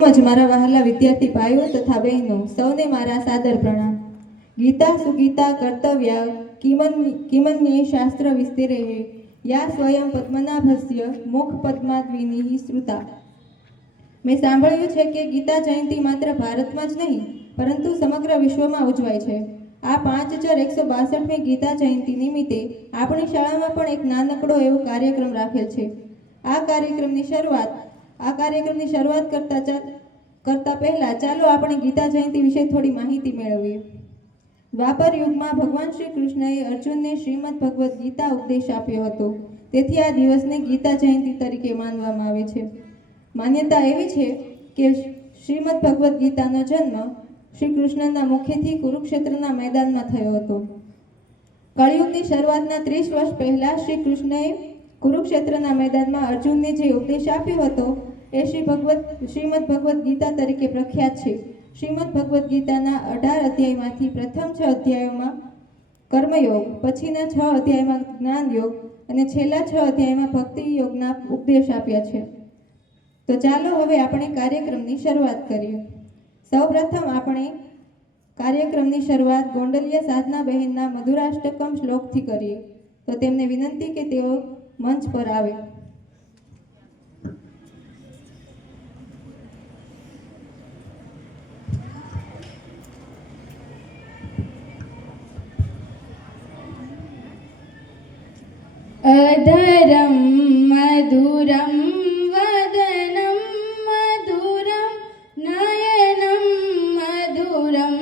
જ મારા વહાલા વિદ્યાર્થી ભાઈઓ તથા બહેનો સૌને મારા સાદર પ્રણામ। ગીતા સુગીતા કર્તવ્યા કિમન્યે શાસ્ત્ર વિસ્તરે યા સ્વયં પદ્મનાભસ્ય મુખ પદ્માદ્વિનિઃ શ્રુતા। મેં સાંભળ્યું છે કે ગીતા જયંતિ માત્ર ભારતમાં જ નહીં પરંતુ સમગ્ર વિશ્વમાં ઉજવાય છે। આ 5162મી ગીતા જયંતિ નિમિત્તે આપણી શાળામાં પણ એક નાનકડો એવો કાર્યક્રમ રાખેલ છે। આ કાર્યક્રમની શરૂઆત કરતા પહેલા ચાલો આપણે ગીતા જયંતિ વિશે થોડી માહિતી મેળવીએ। દ્વાપર યુગમાં ભગવાન શ્રી કૃષ્ણએ અર્જુનને શ્રીમદ ભગવદ્ ગીતા ઉપદેશ આપ્યો હતો, તેથી આ દિવસને ગીતા જયંતિ તરીકે માનવામાં આવે છે। માન્યતા એવી છે કે શ્રીમદ ભગવદ્ ગીતાનો જન્મ શ્રી કૃષ્ણના મુખેથી કુરુક્ષેત્રના મેદાનમાં થયો હતો। કળિયુગની શરૂઆતના 30 વર્ષ પહેલા શ્રી કૃષ્ણએ કુરુક્ષેત્રના મેદાનમાં અર્જુનને જે ઉપદેશ આપ્યો હતો એ શ્રીમદ ભગવદ્ ગીતા તરીકે પ્રખ્યાત છે। શ્રીમદ ભગવદ્ ગીતાના 18 અધ્યાયમાંથી પ્રથમ 6 અધ્યાયોમાં કર્મયોગ, પછીના 6 અધ્યાયમાં જ્ઞાન યોગ અને છેલ્લા 6 અધ્યાયમાં ભક્તિ યોગના ઉપદેશ આપ્યા છે। તો ચાલો હવે આપણે કાર્યક્રમની શરૂઆત કરીએ। સૌપ્રથમ આપણે કાર્યક્રમની શરૂઆત ગોંડલિયા સાધના બહેનના મધુરાષ્ટકમ શ્લોકથી કરીએ, તો તેમને વિનંતી કે તેઓ મંચ પર આવે। અધરમ મધુરમ વદનમ મધુરમ નયનમ મધુરમ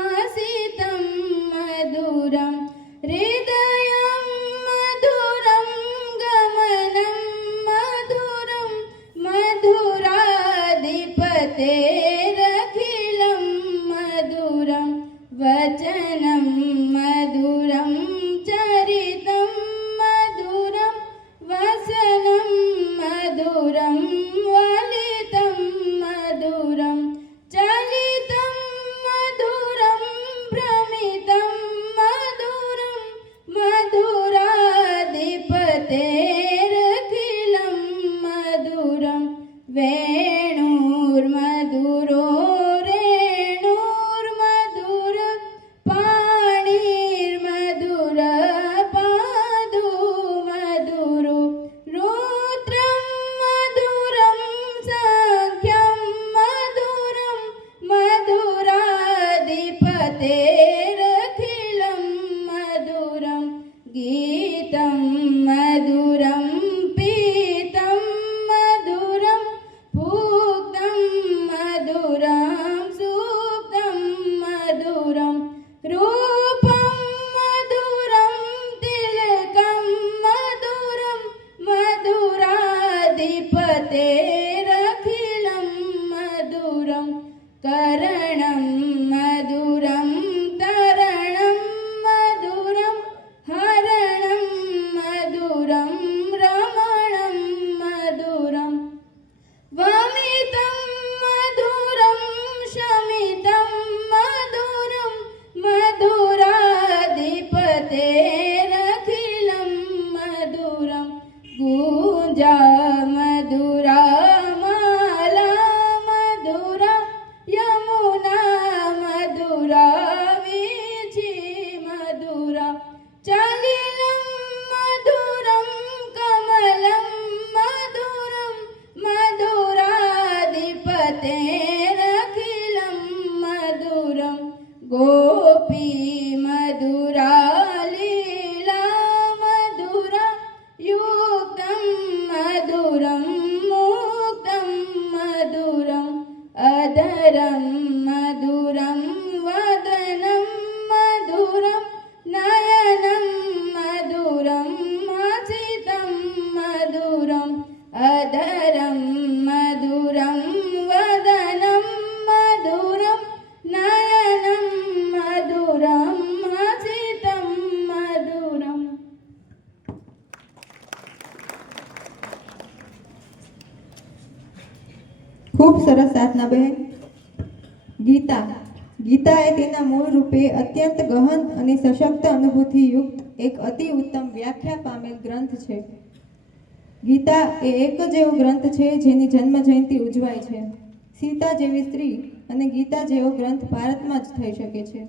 હસિતમ મધુરમ હૃદયમ મધુરમ ગમનમ મધુરમ મધુરાધિપતેરખિલમ મધુરમ વચનમ મધુરમ ચરિતમ મધુરમ વસનમ મધુરમ વલિતમ મધુરમ ચલિતમ મધુરમ ભ્રમિતમ મધુરમ મધુરાધિપતેરખિલમ મધુરમ વેણુર્મધુરો રેણુર્મધુર પાણીર્મધુર પાદુ મધુરો રુદ્રમ મધુરમ સંખ્યમ મધુરમ મધુરાધિપતેરખિલમ મધુરમ ગીતમ મધુરમ પીતમ મધુરમ ભુક્તમ મધુરમ સુપ્તમ મધુરમ રૂપમ મધુરમ તિલકમ મધુરમ મધુરાધિપતેરખિલમ મધુરમ કરણમ મધુરમ તરણમ મધુરમ હરણમ મધુરમ રમણમ મધુરમ વમિતમ મધુરમ શમિતમ મધુરમ મધુરાધિપતેરખિલમ મધુરમ ગુંજા મધુરા માલા મધુરા યમુના મધુરા વીચી મધુરા ચલિલમ મધુરમ કમલમ મધુરમ મધુરાધિપતેરખિલમ મધુરમ ગોપી મધુરા લીલા મધુરા યુક્તમ મધુરમ મુક્તમ મધુરમ અધરમ મધુરમ વદનમ મધુરમ નયનમ મધુરમ હસિતમ મધુરમ અધરમ મધુરમ વદનમ મધુરમ નયનમ મધુરમ હસિતમ મધુરમ। ખૂબ સરસ સાધના બહેન। ગીતા એ તેના મૂળ રૂપે અત્યંત ગહન અને સશક્ત અનુભૂતિ યુક્ત એક અતિ ઉત્તમ વ્યાખ્યા પામેલ ગ્રંથ છે। ગીતા એ એક જ એવો ગ્રંથ છે જેની જન્મ જયંતિ ઉજવાય છે। સીતા જેવી સ્ત્રી અને ગીતા જેવો ગ્રંથ ભારતમાં જ થઈ શકે છે.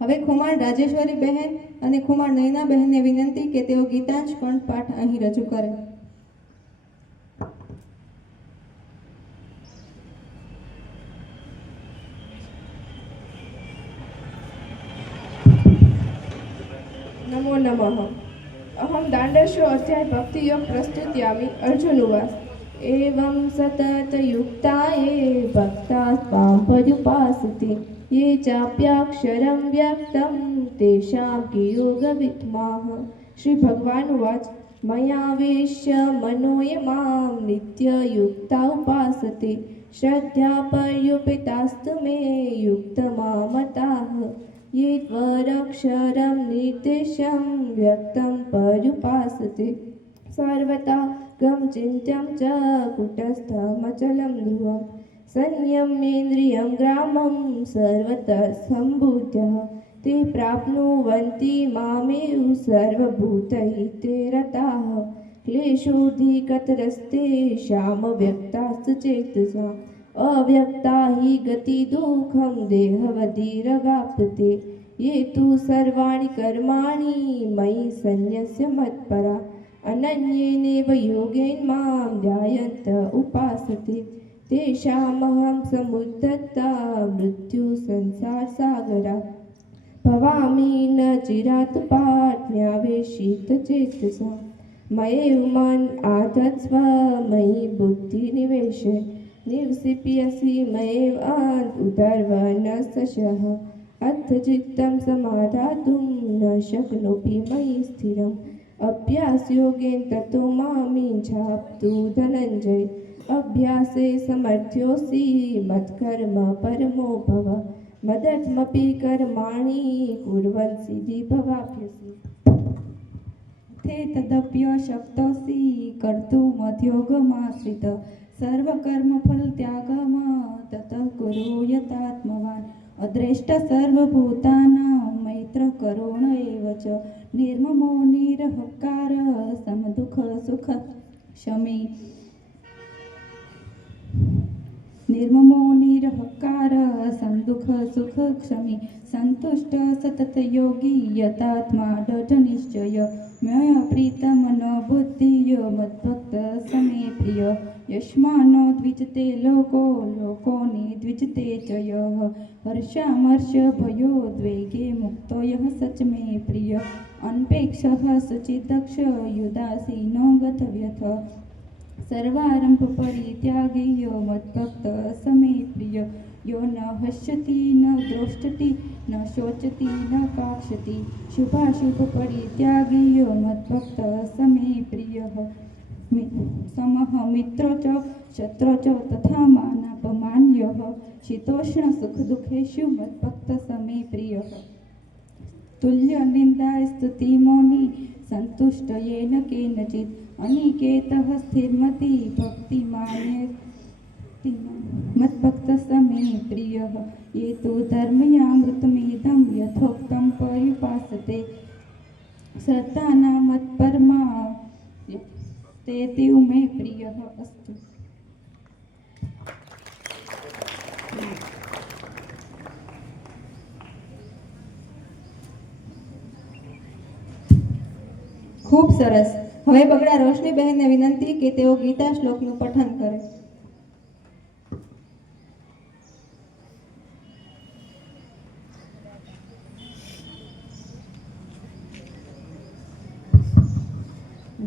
હવે ખુમાણ રાજેશ્વરી બહેન અને ખુમાણ નયના બહેનને વિનંતી કે તેઓ ગીતાંશ કંઠપાઠ અહીં રજૂ કરે. नमो नमः। अहम दाण्डशो अध्याय भक्ति योग प्रस्तुत्यामि। अर्जुन उवाच एवं सतत युक्ताये भक्तास्त्वां पर्युपासते ये चाप्याक्षरं व्यक्तं तेषां के योगविद्मः। श्री भगवान उवाच मयावेश्य मनो ये मां नित्ययुक्ता उपासते श्रद्धा पर्युपितास्तु मे युक्तमामताः ये त्वरक्षरं निर्देशं व्यक्तं पर्युपासते सर्वथा गं चिन्त्यं च कुटस्थमचलं ध्रुवं संयम्येन्द्रियं ग्रामं सर्वतः सम्बुद्धः ते प्राप्नुवन्ति मामेव सर्वभूतैते रताः क्लेशोऽधिकतरस्तेषां व्यक्तास्तु चेतसा अव्यक्ता हि गतिदुःखं देहवधिरवाप्यते ये तु सर्वाणि कर्माणि मयि सन्न्यस्य मत्परा अनन्येनैव योगेन मां ध्यायन्त उपासते तेषामहं समुद्धता मृत्युसंसारसागरात् भवामि न चिरात् पार्थ्यावेशितचेतसा मयैव मन आधत्स्व मयि बुद्धिनिवेशय निवसिष्यसि मयैव उदर्वनस्तशः अथ चित्तं समाधातुं न शक्नोमि मयि स्थिरम् अभ्यासयोगेन ततो मामिच्छाप्तु धनञ्जय अभ्यासे समर्थ्योऽसि मत्कर्म परमो भव मदर्थमपि कर्माणि कुर्वन् सिद्धिभवाप्स्यसि ते तदप्यशक्तोऽसि कर्तुमध्योगमाश्रित सर्वकर्मफलत्यागम ततः कुरु यतात्मवान् अद्रेष्ट सर्वभूतानां मैत्र करुण एव च निर्ममो निरहङ्कार समदुःख सुख शमी निर्ममो निरहङ्कार समदुःख सुख क्षमी संतुष्ट सतत योगी यतात्मा दृढ निश्चय मया प्रीतम न बुद्धिय मद्भक्त समे प्रिय यस्मानो द्विजते लोको लोकोनि द्विजते च यः हर्षामर्ष भयोद्वेगे मुक्तो यः सच मे प्रिय अनपेक्षः सुचिदक्ष युदासीनो गतव्यथ सर्वारंभ परित्यागी यो मद्भक्त समे प्रिय यो न हस्यति न द्रोष्टति न शोचति न काक्षति शुभाशुभ परित्यागी यो मद्भक्त समे प्रियः समः मित्रो च शत्रो च तथा मानापमान्यः शीतोष्ण सुख दुःखेषु मद्भक्त समे प्रियः तुल्य निंदा स्तुति मौनि संतुष्ट येन केनचित् अनिकेतः स्थिरमति भक्तिमाने मद्भक्त समे प्रियः ये तु धर्मयामृतमेदं यथोक्तं पर्युपासते श्रद्धाना मत्परमा तेतिव मे प्रियः अस्तु। ખૂબ સરસ. હવે બગડા રોશની બહેનને વિનંતી કે તેઓ ગીતા શ્લોકનું પઠન કરે.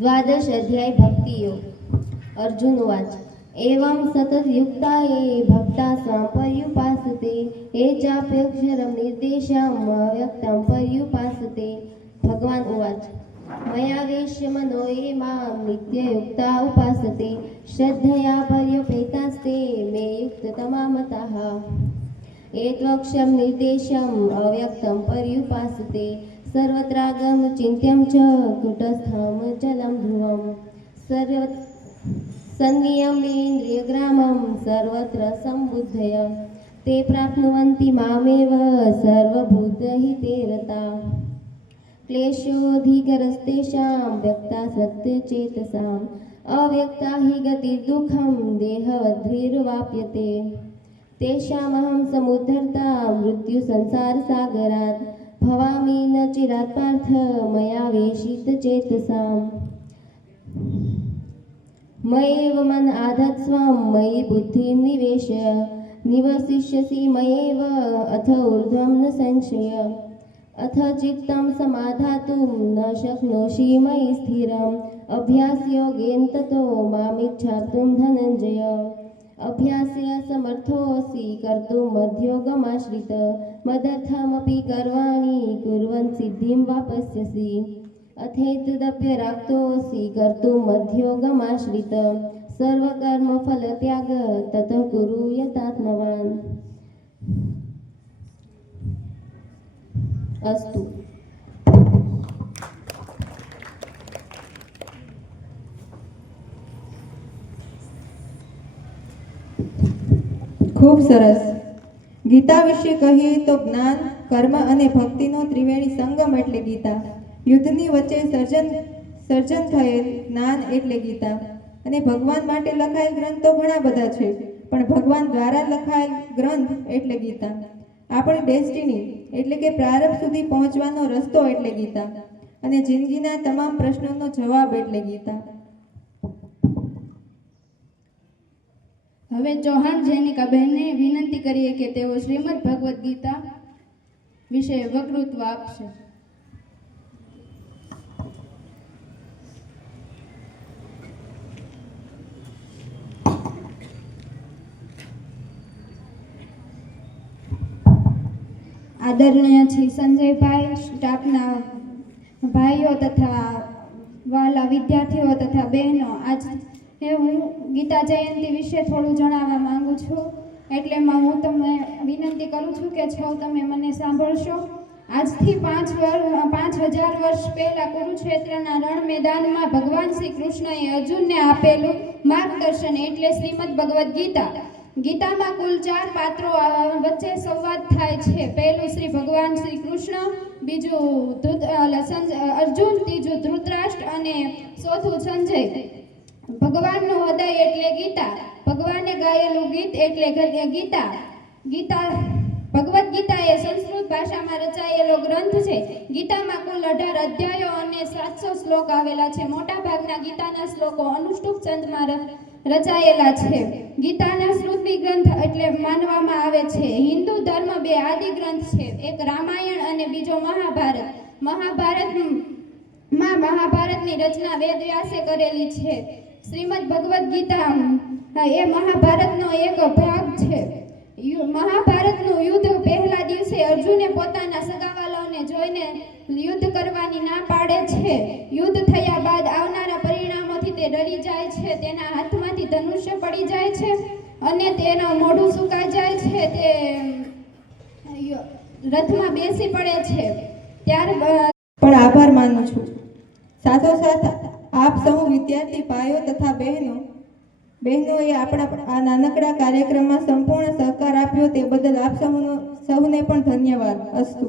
द्वादश अध्याय भक्ति योग। अर्जुन उवाच एवं सतत युक्ता ये भक्ता पर्युपासते ये चाप्यक्षरं निर्देशम् अव्यक्तं पर्युपासते। भगवान उवाच मया वेश्य मनो ये मां नित्ययुक्ता उपासते श्रद्धया पर्युपेतास्ते मे युक्ततमा मताः ये त्वक्षरं निर्देशम् अव्यक्तं पर्युपासते सर्वत्रागम चिन्त्यं च कुटस्थं चलं ध्रुवं संनियमेन्द्रियग्रामं सर्वत्र सम्बुद्धय ते प्राप्नुवन्ति मामेव सर्वभूतहिते रता क्लेशोऽधिकरस्तेषां व्यक्ता सत्यचेतसाम् अव्यक्ता हि गतिर्दुःखं देहवद्भिर्वाप्यते तेषामहं समुद्धर्ता मृत्युसंसारसागरात् भवामि न चिरात् पार्थ मया वेशितचेतसाम् मयैव मन आधत्स्वं मयि बुद्धिं निवेशय निवसिष्यसि मयैव अथ ऊर्ध्वं न संशय अथ चित्तं समाधातुं न शक्नोषि मयि स्थिरम् अभ्यासयोगेन ततो मामिच्छाप्तुं धनञ्जय अभ्यासे समर्थोऽसि कर्तुं मध्योगमाश्रित मदर्थमपि कर्वाणि कुर्वन् सिद्धिं वापस्यसि अथेतदप्यराक्तोऽसि कर्तुं मध्योगमाश्रित सर्वकर्मफलत्याग ततः कुरु यतात्मवान् अस्तु। ખૂબ સરસ. ગીતા વિશે કહીએ તો જ્ઞાન, કર્મ અને ભક્તિનો ત્રિવેણી સંગમ એટલે ગીતા. યુદ્ધની વચ્ચે સર્જન થયેલ જ્ઞાન એટલે ગીતા. અને ભગવાન માટે લખાયેલ ગ્રંથ તો ઘણા બધા છે, પણ ભગવાન દ્વારા લખાયેલ ગ્રંથ એટલે ગીતા. આપણી ડેસ્ટિની એટલે કે પ્રારબ્ધ સુધી પહોંચવાનો રસ્તો એટલે ગીતા. અને જિંદગીના તમામ પ્રશ્નોનો જવાબ એટલે ગીતા. હવે ચૌહાણ જેનિકા બહેનને વિનંતી કરીએ કે તેઓ શ્રીમદ ભગવદ્ ગીતા વિશે વક્તૃત્વ આપશે. આદરણીય શ્રી સંજયભાઈ, સ્ટાફના ભાઈઓ તથા વહાલા વિદ્યાર્થીઓ તથા બહેનો, આજ હું ગીતા જયંતિ વિશે થોડું જણાવવા માંગુ છું. એટલે હું તમને વિનંતી કરું છું કે તમે મને સાંભળશો. આજથી 5000 વર્ષ પહેલા કુરુક્ષેત્રના રણ મેદાનમાં ભગવાન શ્રી કૃષ્ણએ અર્જુનને આપેલું માર્ગદર્શન એટલે શ્રીમદ ભગવદ્ ગીતા. ગીતામાં કુલ 4 પાત્રો વચ્ચે સંવાદ થાય છે. પહેલું શ્રી ભગવાન શ્રી કૃષ્ણ, બીજું અર્જુન, ત્રીજું ધૃતરાષ્ટ્ર અને ચોથું સંજય. ભગવાનનું હૃદય એટલે ગીતા, ભગવાને ગાયેલું ગીત એટલે ગીતા. ભગવદ્ ગીતા એ સંસ્કૃત ભાષામાં રચાયેલો ગ્રંથ છે. ગીતામાં કુલ 18 અધ્યાયો અને 700 શ્લોક આવેલા છે. મોટાભાગના ગીતાના શ્લોકો અનુષ્ટુપ છંદમાં રચાયેલા છે. ગીતાના સ્મૃતિ ગ્રંથ એટલે માનવામાં આવે છે. હિન્દુ ધર્મ 2 આદિ ગ્રંથ છે, એક રામાયણ અને બીજો મહાભારત. મહાભારતની રચના વેદવ્યાસે કરેલી છે. શ્રીમદ ભગવદ્ ગીતા એ મહાભારતનો એક ભાગ છે. મહાભારતનું યુદ્ધ પહેલા દિવસે અર્જુને પોતાના સગાવાલાઓને જોઈને યુદ્ધ કરવાની ના પાડે છે. યુદ્ધ થયા બાદ આવનારા પરિણામોથી તે ડરી જાય છે. તેના હાથમાંથી ધનુષ્ય પડી જાય છે અને તેનું મોઢું સુકાઈ જાય છે. તે રથમાં બેસી પડે છે. ત્યારબાદ પણ આભાર માનું છું. સાથોસાથ આપ સૌ વિદ્યાર્થી ભાઈઓ તથા બહેનોએ આપણા આ નાનકડા કાર્યક્રમમાં સંપૂર્ણ સહકાર આપ્યો તે બદલ આપ સૌને પણ ધન્યવાદ. અસ્તુ.